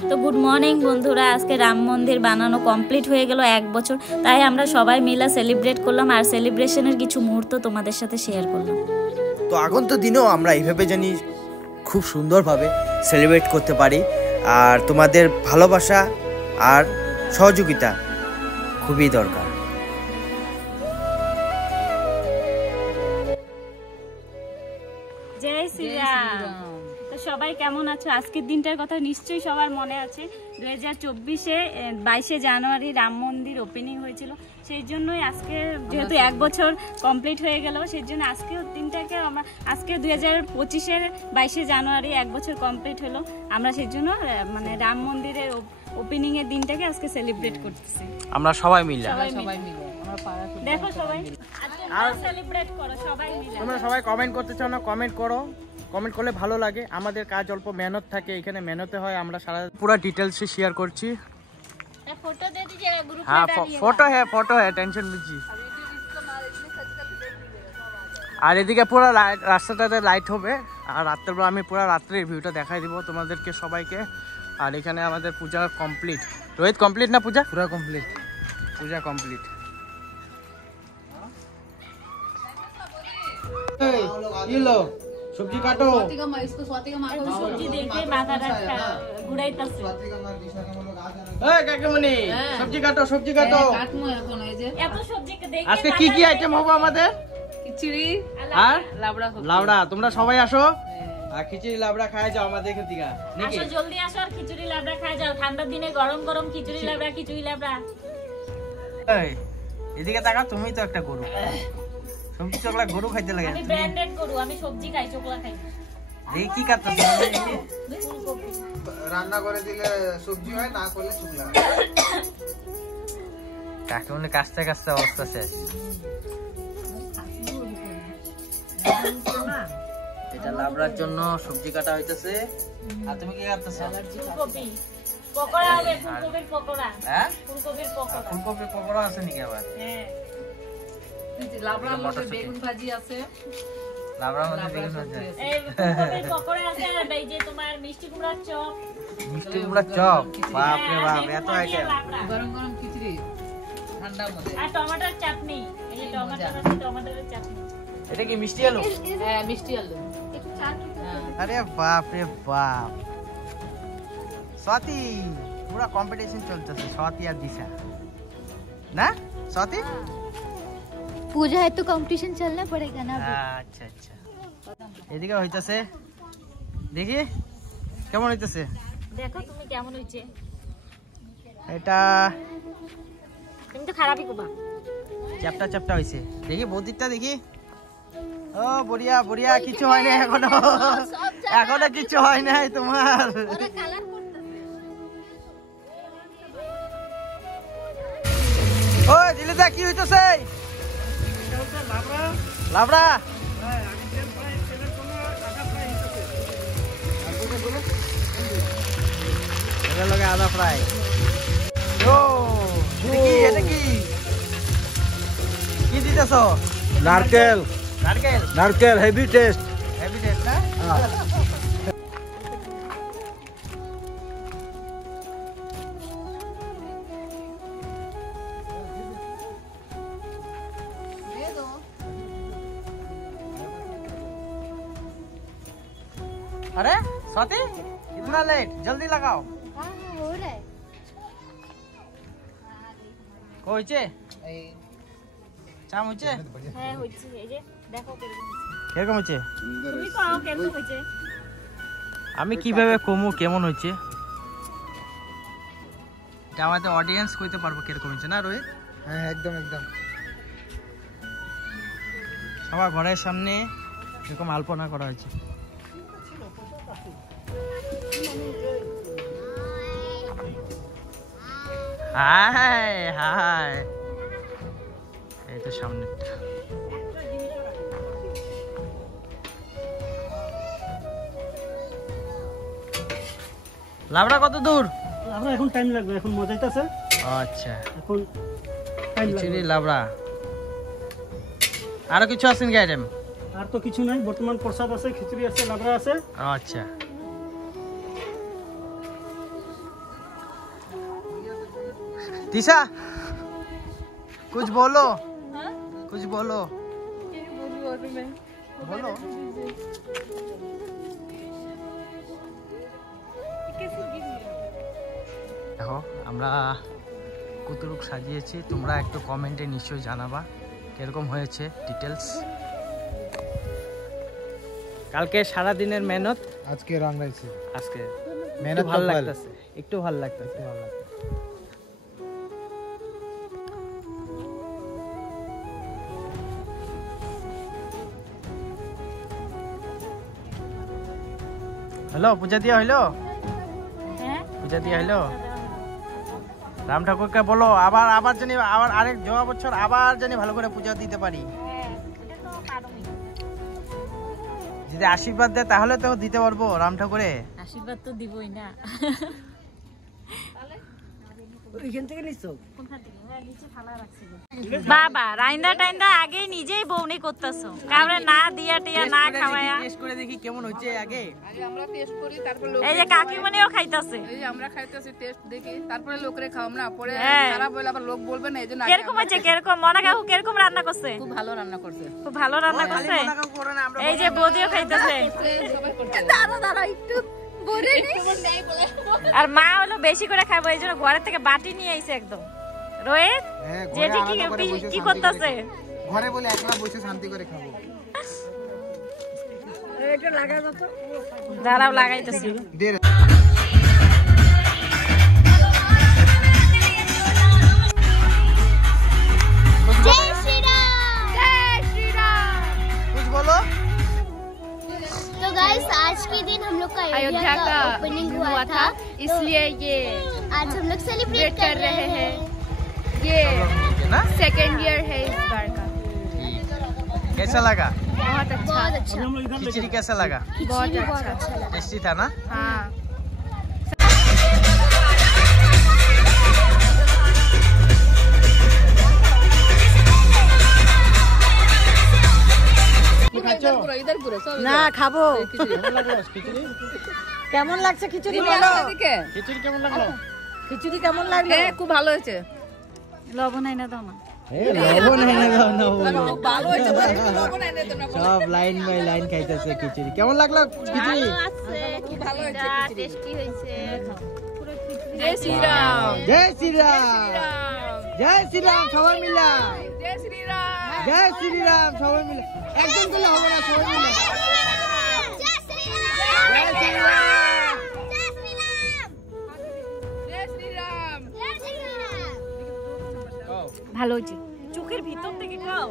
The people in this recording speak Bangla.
তো গুড মর্নিং বন্ধুরা, আজকে রাম মন্দির বানানো কমপ্লিট হয়ে গেল 1 বছর। তাই আমরা সবাই মিলে সেলিব্রেট করলাম আর সেলিব্রেশনের কিছু মুহূর্ত তোমাদের সাথে শেয়ার করলাম। তো আগন্ত দিনেও আমরা এইভাবে জানি খুব সুন্দরভাবে সেলিব্রেট করতে পারি। আর তোমাদের ভালোবাসা আর সহযোগিতা খুবই দরকার। জয় শ্রীরাম। তো সবাই কেমন আছো? আজকের দিনটার কথা নিশ্চয়ই সবার মনে আছে। 2024-এ 22শে জানুয়ারি রাম মন্দির ওপেনিং হয়েছিল। সেই জন্যই আজকে যেহেতু 1 বছর কমপ্লিট হয়ে গেল, সেই জন্য আজকেও দিনটাকে আমরা আজকে 2025-এর 22শে জানুয়ারি 1 বছর কমপ্লিট হলো। আমরা সেই জন্য মানে রাম মন্দিরের ওপেনিং এর দিনটাকে আজকে সেলিব্রেট করতেছি আমরা সবাই মিলে। দেখো সবাই সেলিব্রেট করো সবাই মিলে। তোমরা সবাই কমেন্ট করতে চাও না? কমেন্ট করো, কমেন্ট করলে ভালো লাগে। আমাদের কাজ অল্প মেহনত থাকে, এখানে মেহনতে হয়। আমরা সারা পুরো ডিটেলসে শেয়ার করছি। फोटो दे दीजिए ग्रुप में हाँ डालिएगा। फोटो है टेंशन लीजिए। আর এদিকে পুরো রাস্তাটাতে লাইট হবে। আর রাত্রেবেলা আমি পুরো রাত্রের ভিউটা দেখাই দিব তোমাদেরকে সবাইকে। আর এখানে আমাদের পূজা কমপ্লিট। রোহিত কমপ্লিট না পূজা? পুরো কমপ্লিট, পূজা কমপ্লিট। সবজি কাটো। সবজি দেখে মাথাটা ঘুরাইতাছে। কাকিমণি সবজি কাটো, সবজি কাটো। এত সবজি দেখে আজকে কি কি আইটেম হবে আমাদের? খিচুড়ি আর লাবড়া লাবড়া। তোমরা সবাই আসো আর খিচুড়ি লাবড়া খায় যাও আমাদের এখান থেকে নাকি? আসো জলদি আসো আর খিচুড়ি লাবড়া খায় যাও। ঠান্ডার দিনে গরম গরম খিচুড়ি লাবড়া, খিচুড়ি লাবড়া। এই এদিকে তাকা, তুমি তো একটা গরু। সবজি চকলা গরু খাইতে লাগে। আমি ব্র্যান্ডেড গরু, আমি সবজি খাই, চকলা খাই। এই কি কাটছ? রান্না করে দিলে সবজি হয়, না করলে চুগলা। কাকিমণি কাছতে কাছতে অবস্থা শেষ। এটা লাবড়ার জন্য সবজি কাটা হইতেছে। আর তুমি কি কাটতেছ? ফুলকপি পকোড়া হবে, ফুলকপির পকোড়া। হ্যাঁ, ফুলকপির পকোড়া। ফুলকপি পকোড়া আছে নাকি আবার? হ্যাঁ, লাবড়ার মধ্যে বেগুন ভাজি আছে। লাবড়ার মধ্যে বেগুন ভাজি আছে। এই ফুলকপির পকোড়া আছে। আর এই যে তোমার মিষ্টি কুমড়ার চপ। মিষ্টি কুমড়ার চপ। বাপ রে বাপ, এত আইটেম। গরম গরম খিচুড়ি ঠান্ডার মধ্যে। আর টমেটোর চাটনি। এই যে টমেটো আছে, টমেটোর চাটনি। এটা কি মিষ্টি আলু? হ্যাঁ মিষ্টি আলু। আরে বাপ রে বাপ। स्वाति पूरा कंपटीशन चलते स्वाति और दिशा ना? स्वाति पूजा है तो कंपटीशन चलना पड़ेगा ना। अच्छा अच्छा এদিকে হইতাছে, দেখি কেমন হইতাছে। দেখো তুমি কেমন হইছে। এটা তুমি তো খারাপই করবা। চ্যাপটা চ্যাপটা হইছে। দেখি বৌদিরটা দেখি। ও বড়িয়া বড়িয়া, কিছু হয় না এখনো। এখনো কিছু হয় নাই তোমার। ওই দিলিদা কি হইতেছে? লাবড়া এটার লগে আদা ফ্রাই। ও এটা কি কি দিতেছ? নারকেল, নারকেল। নারকেল হেভি টেস্ট। হেভি টেস্ট না? अरे स्वाति इतना लेट, जल्दी लगाओ। हाँ हाँ हो रहा है। কইছে চাম হইছে? হ্যাঁ হইছে। এই যে দেখো কেমন হইছে। কিরকম হইছে? তুমি কও কেমন হইছে। আমি কিভাবে কমু কেমন হইছে? এটা আমাদের অডিয়েন্স কইতে পারবো কিরকম হইছে না রোহিত? হ্যাঁ একদম একদম। সবার ঘরের সামনে এরকম আলপনা করা হয়েছে। হাই হাই, এই তো সামনেটা। লাবড়া কত দূর? আমরা এখন টাইম লাগবে, এখন মজা হইতাছে। আচ্ছা এখন টাইম লাগবে। খিচুড়ি লাবড়া। আরো কিছু আছে নাকি আইটেম? আর তো কিছু নাই, বর্তমান প্রসাদ আছে, খিচুড়ি আছে, লাবড়া আছে। আচ্ছা तीशा कुछ बोलो, कुछ बोलो, बोलो। দেখো আমরা কতটুক সাজিয়েছি, তোমরা একটু কমেন্টে নিশ্চয়ই জানাবা কিরকম হয়েছে ডিটেলস। কালকে সারা দিনের মেহনত আজকে রং রাইছে আজকে মেহনত ভালো লাগতেছে, একটু ভালো লাগতেছে। হ্যালো, পূজা দিয়া হইলো? হ্যাঁ পূজা দিয়া হইলো? রাম ঠাকুরকে বলো আবার আবার জানি আবার আরেক জবা বছর আবার জানি ভালো করে পূজা দিতে পারি। এটা তো পারোই। যদি আশীর্বাদ দেয় তাহলে তো দিতে পারবো রাম ঠাকুরে। আশীর্বাদ তো দিবই না। বাবা রাইন্দা টাইন্দা আগে নিজেই বউনি করতেছো, কাউরে না দিয়া টিয়া না খাওয়ায়া। টেস্ট করে দেখি কেমন হচ্ছে আগে। আমরা টেস্ট করি, তারপর এই যে কাকিমনিও খাইতাছে। এই যে আমরা খাইতেছি, টেস্ট দেখি, তারপরে লোকরে খাওয়াম না, পরে হ্যাঁ। খারাপ হইলে আবার লোক বলবে না, এইজন্য আগে কিরকম হচ্ছে, কিরকম মনা কাকু কিরকম রান্না করছে? খুব ভালো রান্না করছে। খুব ভালো রান্না করছে। এই যে বৌদিও খাইতেছে। সবাই করছে। আর মা হলো বেশি করে খাবো, এই জন্য ঘরের থেকে বাটি নিয়ে আইছে একদম। রোহিত হ্যাঁ, ঘরে যেটি আলাদা করে বসে কি শান্তি করতেছে? ঘরে বলে একলা বসে শান্তি করে খাবো। দাঁড়াও লাগাইতেছি। দেড় जय श्री राम, जय श्री राम। कुछ बोलो। तो गाइस आज के दिन हम लोग का अयोध्या का ओपनिंग हुआ था, इसलिए ये आज हम लोग सेलिब्रेट कर रहे हैं। ये ना सेकेंड ईयर है इस बार का। कैसा लगा? बहुत अच्छा, बहुत अच्छा, हम लोग इधर खिचड़ी कैसा लगा? खिचड़ी बहुत अच्छा लगा। टेस्टी था ना? हाँ। इधर पूरा, इधर पूरा सब না খাবো। কেমন লাগছে খিচুড়ি তুমি বলো? আসো এদিকে। খিচুড়ি কেমন লাগলো? খিচুড়ি কেমন লাগলো? হ্যাঁ, খুব ভালো হয়েছে। লবণ আইনা দাও না। ভালো হয়েছে, লবণ এনে দেন না। সব লাইন বাই লাইন খাইতেছে খিচুড়ি। কেমন লাগলো খিচুড়ি? খুব ভালো হয়েছে খিচুড়ি। টেস্টি হইছে। जय श्री राम। জয় শ্রীরাম, জয় শ্রীরাম সবাই মিলে, जय श्री राम। জয় শ্রীরাম সবাই মিলে। একজন করলে হবে না, সবাই মিলে। जय श्री राम, জয় শ্রীরাম। जय श्री राम, जय श्री राम। जय श्री राम। ভালো হইছে। চোখের ভিতর থেকে খাও।